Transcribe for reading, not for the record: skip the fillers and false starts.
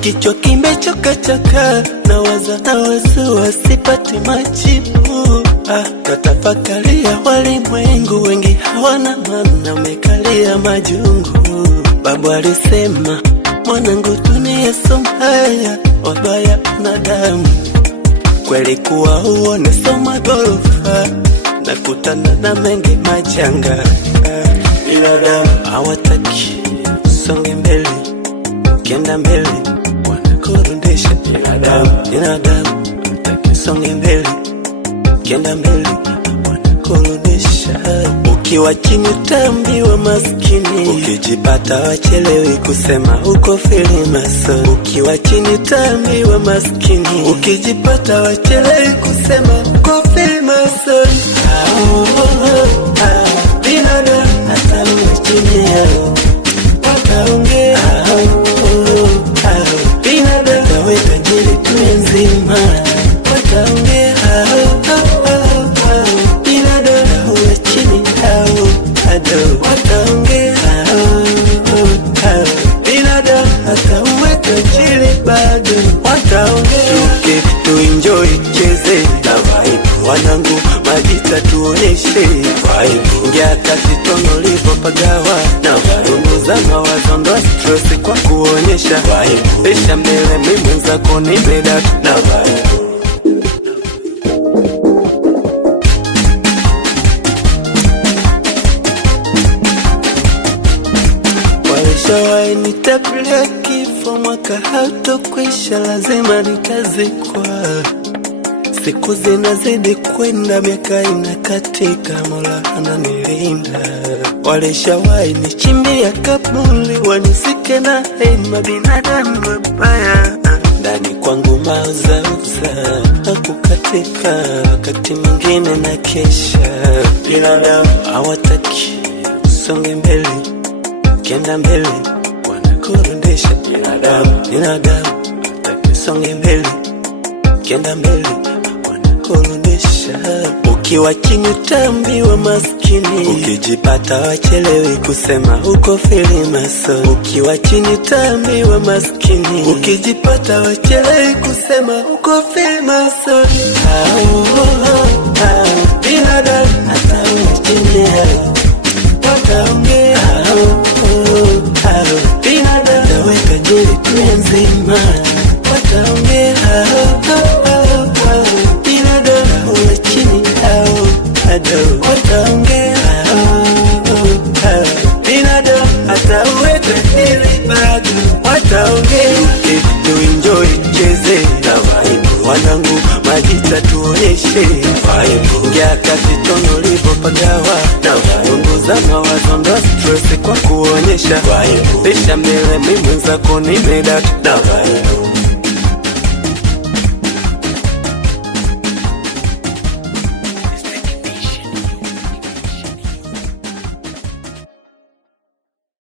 kichwa kimechoka chaka, nawaza sipati majibu. Natafakaria walimwengu wengi hawana maana, umekalia majungu. Babu alisema mwanangu, dunia so mbaya, wabaya wanadamu. Kweli kuwa uone soma gorofa, nakutana na mengi majanga. Binadamu hawataki songe mbele, kenda mbele wanakurudisha. Binadamu hawataki songe mbele, kenda mbele wanakurudisha. Ukiwa chini utaambiwa maskini, ukijipata wachelewi kusema uko filimaso. Ukiwa chini utaambiwa maskini, ukijipata wachelewi kusema uko filimaso. Binadamu hata uwe chini yao wataongea. Binadamu tawe tajiri dunia nzima wataongea. Binadamu uwe chini yao wataongea. Binadamu hata uwe tajiri bado wataongea. Tuenjoy, cheze na vibe wanangu, majita tuoneshe vibe. Ingia kati tono lipo pagawa na punguza mawazo, ndo stress kwa kuonyesha vibe. Pesha mbele mimi zako ni beda na vibe. Walishawai nitapilia kifo, mwaka hautokwisha, lazima nitazikwa. Siku zinazidi kwenda, miaka inakatika, Mola ananilinda. Walishawai nichimbia kaburi, wanisike na hema, binadamu wabaya. Ndani kwangu mauzauza hakukatika, wakati mwingine na kesha. Binadamu hawataki songe mbele, kenda mbele wanakurudisha. Binadamu hawataki songe mbele, kenda mbele wanakurudisha. Ukiwa chini utaambiwa maskini, ukijipata wachelewi kusema uko filimaso. Ukiwa chini utaambiwa maskini, ukijipata wachelewi kusema uko filimaso. Binadamu hata uwe chini yao wataongea. Binadamu tawe tajiri dunia nzima wataongea. Binadamu uwe chini yao wataongea. Binadamu hata uwe tajiri bado wataongea. Tuenjoy, cheze na vibe wanangu, majita tuoneshe vibe. Ingia kati tono lipo pagawa na punguza mawazo, ndo stress kwa kuonyesha vibe. Pesha mbele mimi zako ni beda na vibe.